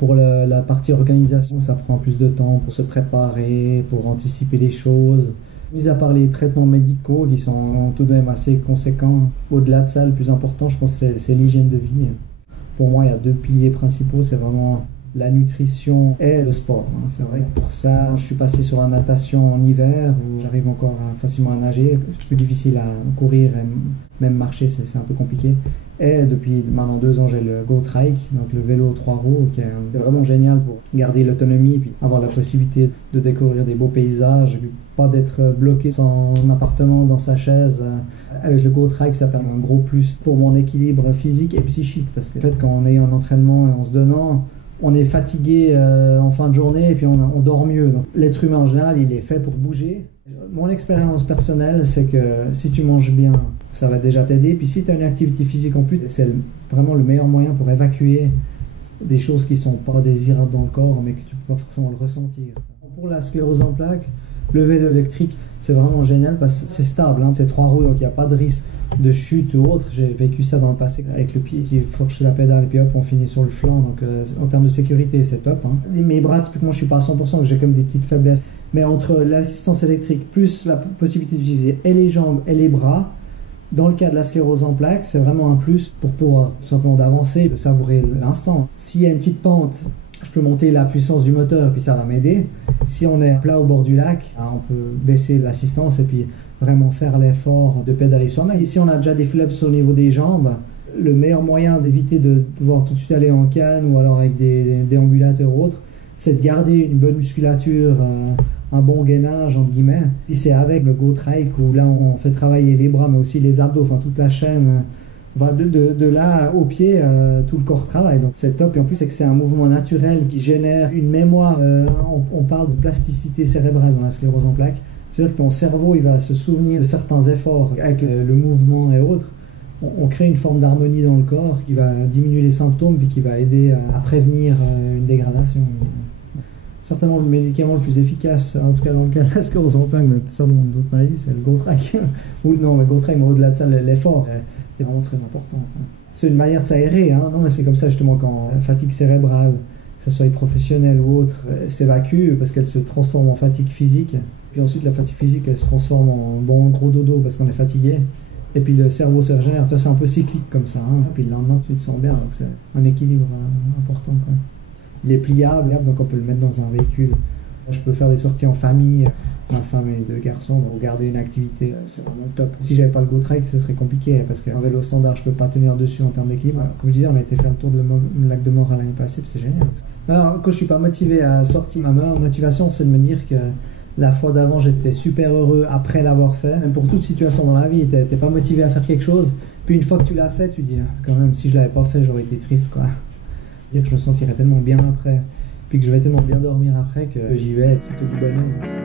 Pour la partie organisation, ça prend plus de temps pour se préparer, pour anticiper les choses. Mis à part les traitements médicaux qui sont tout de même assez conséquents, au-delà de ça, le plus important, je pense, c'est l'hygiène de vie. Pour moi, il y a deux piliers principaux, c'est vraiment la nutrition et le sport. C'est vrai que pour ça, je suis passé sur la natation en hiver, où j'arrive encore facilement à nager. C'est plus difficile à courir, et même marcher, c'est un peu compliqué. Et depuis maintenant 2 ans, j'ai le GoTrike, donc le vélo 3 roues, qui est vraiment génial pour garder l'autonomie et puis avoir la possibilité de découvrir des beaux paysages, pas d'être bloqué dans son appartement, dans sa chaise. Avec le GoTrike, ça permet un gros plus pour mon équilibre physique et psychique, parce que en fait, quand on est en entraînement et en se donnant, on est fatigué en fin de journée et puis on dort mieux. Donc, l'être humain en général, il est fait pour bouger. Mon expérience personnelle, c'est que si tu manges bien, ça va déjà t'aider. Puis si tu as une activité physique en plus, c'est vraiment le meilleur moyen pour évacuer des choses qui ne sont pas désirables dans le corps, mais que tu ne peux pas forcément le ressentir. Pour la sclérose en plaques, le vélo électrique, c'est vraiment génial parce que c'est stable. C'est 3 roues, donc il n'y a pas de risque de chute ou autre. J'ai vécu ça dans le passé avec le pied qui force sur la pédale et puis hop, on finit sur le flanc. Donc en termes de sécurité, c'est top. Mes bras, typiquement, je ne suis pas à 100%, j'ai quand même des petites faiblesses. Mais entre l'assistance électrique plus la possibilité d'utiliser et les jambes et les bras, dans le cas de la sclérose en plaques, c'est vraiment un plus pour pouvoir tout simplement d'avancer, de savourer l'instant. S'il y a une petite pente, je peux monter la puissance du moteur, puis ça va m'aider. Si on est plat au bord du lac, on peut baisser l'assistance et puis vraiment faire l'effort de pédaler soi-même. Si on a déjà des faiblesses au niveau des jambes, le meilleur moyen d'éviter de devoir tout de suite aller en canne ou alors avec des déambulateurs ou autres, c'est de garder une bonne musculature, un bon gainage, entre guillemets. Puis c'est avec le GoTrike où là on fait travailler les bras mais aussi les abdos, enfin toute la chaîne. De là au pied, tout le corps travaille, donc c'est top. Et en plus, c'est que c'est un mouvement naturel qui génère une mémoire. On parle de plasticité cérébrale dans la sclérose en plaques. C'est-à-dire que ton cerveau, il va se souvenir de certains efforts avec le mouvement et autres. On crée une forme d'harmonie dans le corps qui va diminuer les symptômes puis qui va aider à prévenir une dégradation. Certainement le médicament le plus efficace, en tout cas dans le cas de la sclérose en plaques, mais ça dans d'autres maladies, c'est le GoTrike. Ou non, le GoTrike, mais au-delà de ça, l'effort est vraiment très important. C'est une manière de s'aérer, non, mais c'est comme ça justement quand la fatigue cérébrale, que ce soit professionnelle ou autre, s'évacue parce qu'elle se transforme en fatigue physique. Puis ensuite, la fatigue physique, elle se transforme en bon gros dodo parce qu'on est fatigué. Et puis le cerveau se régénère. Tu vois, c'est un peu cyclique comme ça. Puis le lendemain, tu te sens bien. Donc c'est un équilibre important, quoi. Il est pliable, donc on peut le mettre dans un véhicule. Je peux faire des sorties en famille, ma femme et 2 garçons, pour garder une activité, c'est vraiment top. Si j'avais pas le GoTrike, ce serait compliqué, parce qu'un vélo standard, je peux pas tenir dessus en termes d'équilibre. Comme je disais, on a été faire le tour du lac de Morat l'année passée, c'est génial. Alors, quand je suis pas motivé à sortir, ma meilleure motivation, c'est de me dire que la fois d'avant, j'étais super heureux après l'avoir fait. Même pour toute situation dans la vie, t'es pas motivé à faire quelque chose, puis une fois que tu l'as fait, tu dis, quand même, si je l'avais pas fait, j'aurais été triste, quoi. Dire que je me sentirais tellement bien après, puis que je vais tellement bien dormir après que j'y vais, c'est tout du bonheur.